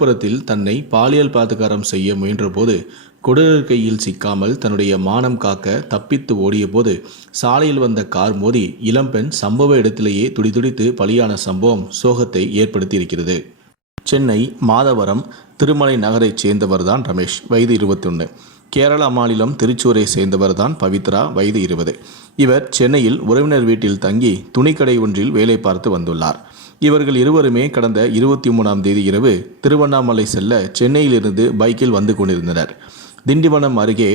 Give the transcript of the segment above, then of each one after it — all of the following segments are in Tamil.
விழுப்புரத்தில் தன்னை பாலியல் பலாத்காரம் செய்ய முயன்றபோது கொடூரர் கையில் சிக்காமல் தன்னுடைய மானம் காக்க தப்பித்து ஓடியபோது சாலையில் வந்த கார் மோதி இளம்பெண் சம்பவ இடத்திலேயே துடிதுடித்து பலியான சம்பவம் சோகத்தை ஏற்படுத்தியிருக்கிறது. சென்னை மாதவரம் திருமலை நகரைச் சேர்ந்தவர்தான் ரமேஷ் வயது இருபத்தொன்று கேரளா மாநிலம் திருச்சூரை சேர்ந்தவர்தான் பவித்ரா வயது இருபது. இவர் சென்னையில் உறவினர் வீட்டில் தங்கி துணிக்கடை ஒன்றில் வேலை பார்த்து வந்துள்ளார். இவர்கள் இருவருமே கடந்த இருபத்தி மூணாம் தேதி இரவு திருவண்ணாமலை செல்ல சென்னையிலிருந்து பைக்கில் வந்து கொண்டிருந்தனர். திண்டிவனம் அருகே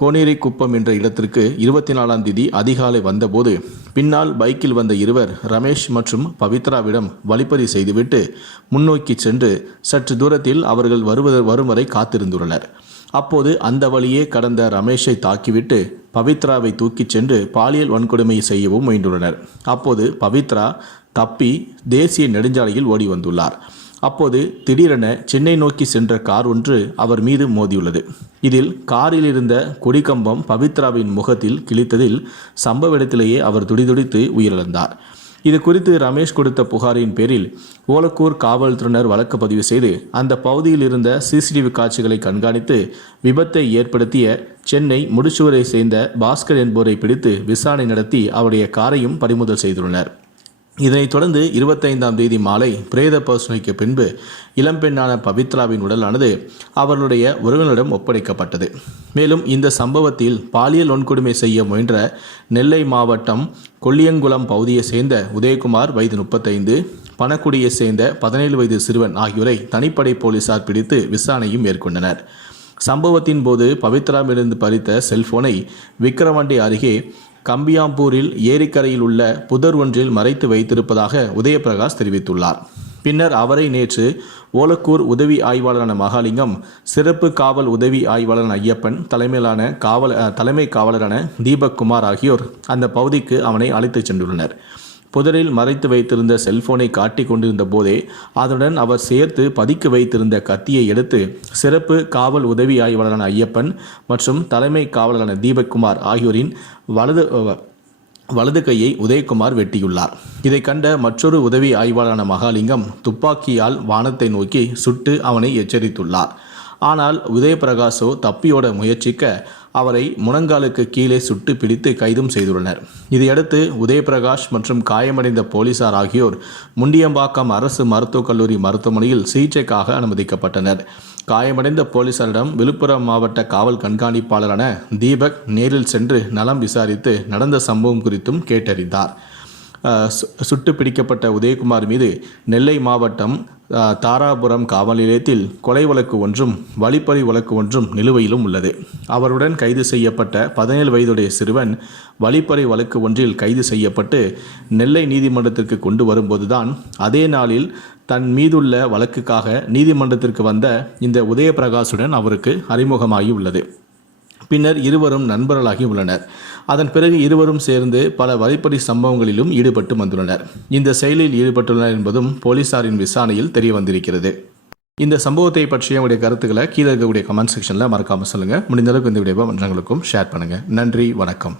கோனேரிக்குப்பம் என்ற இடத்திற்கு இருபத்தி நாலாம் தேதி அதிகாலை வந்தபோது பின்னால் பைக்கில் வந்த இருவர் ரமேஷ் மற்றும் பவித்ராவிடம் வழிப்பறி செய்துவிட்டு முன்னோக்கி சென்று சற்று தூரத்தில் அவர்கள் வருவத வரும் வரை காத்திருந்துள்ளனர். அப்போது அந்த வழியே கடந்த ரமேஷை தாக்கிவிட்டு பவித்ராவை தூக்கிச் சென்று பாலியல் வன்கொடுமை செய்யவும் முயன்றுள்ளனர். அப்போது பவித்ரா தப்பி தேசிய நெடுஞ்சாலையில் ஓடி வந்துள்ளார் அப்போது திடீரென சென்னை நோக்கி சென்ற கார் ஒன்று அவர் மீது மோதியுள்ளது. இதில் காரில் இருந்த கொடிக்கம்பம் பவித்ராவின் முகத்தில் கிழித்ததில் சம்பவ இடத்திலேயே அவர் துடிதுடித்து உயிரிழந்தார். இது குறித்து ரமேஷ் கொடுத்த புகாரின் பேரில் ஓலக்கூர் காவல்துறையினர் வழக்கு பதிவு செய்து அந்த பகுதியில் இருந்த சிசிடிவி காட்சிகளை கண்காணித்து விபத்தை ஏற்படுத்திய சென்னை முடிச்சுவரை சேர்ந்த பாஸ்கர் என்போரை பிடித்து விசாரணை நடத்தி அவருடைய காரையும் பறிமுதல் செய்துள்ளனர். இதனைத் தொடர்ந்து இருபத்தைந்தாம் தேதி மாலை பிரேத பரிசோதனைக்கு பின்பு இளம்பெண்ணான பவித்ராவின் உடலானது அவர்களுடைய உறவினரிடம் ஒப்படைக்கப்பட்டது. மேலும் இந்த சம்பவத்தில் பாலியல் வன்கொடுமை செய்ய முயன்ற நெல்லை மாவட்டம் கொல்லியங்குளம் பகுதியை சேர்ந்த உதயகுமார் வயது முப்பத்தைந்து பணக்குடியை சேர்ந்த பதினேழு வயது சிறுவன் ஆகியோரை தனிப்படை போலீசார் பிடித்து விசாரணையும் மேற்கொண்டனர். சம்பவத்தின் போது பவித்ராவிலிருந்து பறித்த செல்போனை விக்கிரவாண்டி அருகே கம்பியாம்பூரில் ஏரிக்கரையில் உள்ள புதர் ஒன்றில் மறைத்து வைத்திருப்பதாக உதயபிரகாஷ் தெரிவித்துள்ளார். பின்னர் அவரை நேற்று ஓலக்கூர் உதவி ஆய்வாளரான மகாலிங்கம் சிறப்பு காவல் உதவி ஆய்வாளரான ஐயப்பன் தலைமையிலான காவல் தலைமை காவலரான தீபக் குமார் ஆகியோர் அந்த பகுதிக்கு அவனை அழைத்துச் சென்றுள்ளனர். புதரில் மறைத்து வைத்திருந்த செல்போனை காட்டி கொண்டிருந்த போதே அதனுடன் அவர் சேர்த்து பதிக்க வைத்திருந்த கத்தியை எடுத்து சிறப்பு காவல் உதவி ஆய்வாளரான ஐயப்பன் மற்றும் தலைமை காவலரான தீபக்குமார் ஆகியோரின் வலது வலது கையை உதயகுமார் வெட்டியுள்ளார். இதை கண்ட மற்றொரு உதவி ஆய்வாளரான மகாலிங்கம் துப்பாக்கியால் வானத்தை நோக்கி சுட்டு அவனை எச்சரித்துள்ளார். ஆனால் உதயபிரகாசோ தப்பியோட முயற்சிக்க அவரை முழங்காலுக்கு கீழே சுட்டு பிடித்து கைதும் செய்துள்ளனர். இதையடுத்து உதயபிரகாஷ் மற்றும் காயமடைந்த போலீசார் ஆகியோர் முண்டியம்பாக்கம் அரசு மருத்துவக் கல்லூரி மருத்துவமனையில் சிகிச்சைக்காக அனுமதிக்கப்பட்டனர். காயமடைந்த போலீசாரிடம் விழுப்புரம் மாவட்ட காவல் கண்காணிப்பாளரான தீபக் நேரில் சென்று நலம் விசாரித்து நடந்த சம்பவம் குறித்தும் கேட்டறிந்தார். சு- சுட்டு பிடிக்கப்பட்ட உதயகுமார் மீது நெல்லை மாவட்டம் தாராபுரம் காவல் நிலையத்தில் கொலை வழக்கு ஒன்றும் வழிப்பறி வழக்கு ஒன்றும் நிலுவையிலும் உள்ளது. அவருடன் கைது செய்யப்பட்ட பதினேழு வயதுடைய சிறுவன் வழிப்பறி வழக்கு ஒன்றில் கைது செய்யப்பட்டு நெல்லை நீதிமன்றத்திற்கு கொண்டு வரும்போதுதான் அதே நாளில் தன் மீதுள்ள வழக்குக்காக நீதிமன்றத்திற்கு வந்த இந்த உதயபிரகாஷுடன் அவருக்கு அறிமுகமாகி உள்ளது பின்னர் இருவரும் நண்பர்களாகி உள்ளனர். அதன் பிறகு இருவரும் சேர்ந்து பல வழிப்பறி சம்பவங்களிலும் ஈடுபட்டு வந்துள்ளனர். இந்த செயலில் ஈடுபட்டுள்ளனர் என்பதும் போலீசாரின் விசாரணையில் தெரிய வந்திருக்கிறது இந்த சம்பவத்தை பற்றிய உங்களுடைய கருத்துக்களை கீழே இருக்கக்கூடிய கமெண்ட் செக்ஷனில் மறக்காமல் சொல்லுங்கள் முடிந்த அளவுக்கு இந்த வீடியோவை மற்றவங்களுக்கும் ஷேர் பண்ணுங்கள் நன்றி வணக்கம்.